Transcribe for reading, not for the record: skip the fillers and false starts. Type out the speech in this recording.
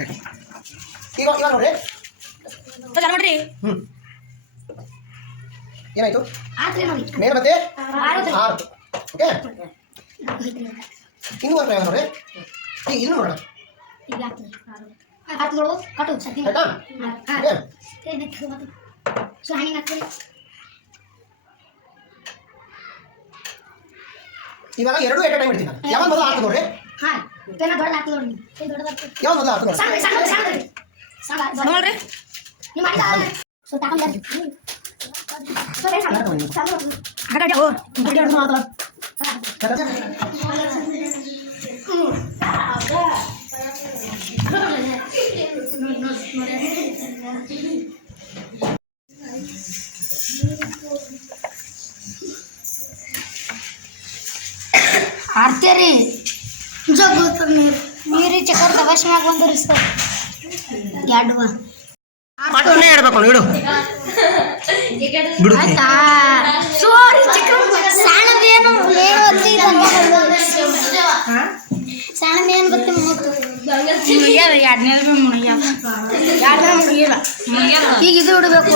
ಈಗ ಇವಾಗ ನೋಡ್ರಿ ನೋಡ್ರಿ ಏನಾಯ್ತು ಮೇಲೆ ಮತ್ತೆ 6 ಓಕೆ ಇನ್ನು ಒಂದು ಪ್ರಯೋಗ ನೋಡ್ರಿ ಈಗ ಇನ್ನು ನೋಡೋಣ ಇವಾಗ ಎರಡು ಎಟ್ ಟೈಮ್ ಇಡ್ತೀನಿ ಯಾವಾಗ ಮೊದಲು ಆಗ್ತದೆ ನೋಡ್ರಿ ಯಾವಾಗ ಮೊದಲು ಆಗ್ತದೆ ನೋಡ್ರಿ ಆರ್ತೀರಿ ನೀರು ಚಕ್ಕರ್ ತಗಸ್ಮ್ಯಾಗ ಬಂದ್ರಿ ಸರ್ ಎರಡು ಪಾಠವನ್ನೇ ಹೇಳ್ಬೇಕು ಇಡು ಬಿಡು ಆಯ್ತಾ ಸೋರಿ ಚಕ್ಕರ್ ಸಣ್ಣದೇನು ಸಣ್ಣದೇನು ಗೊತ್ತಿ ಈಗ ಇದು ಬಿಡಬೇಕು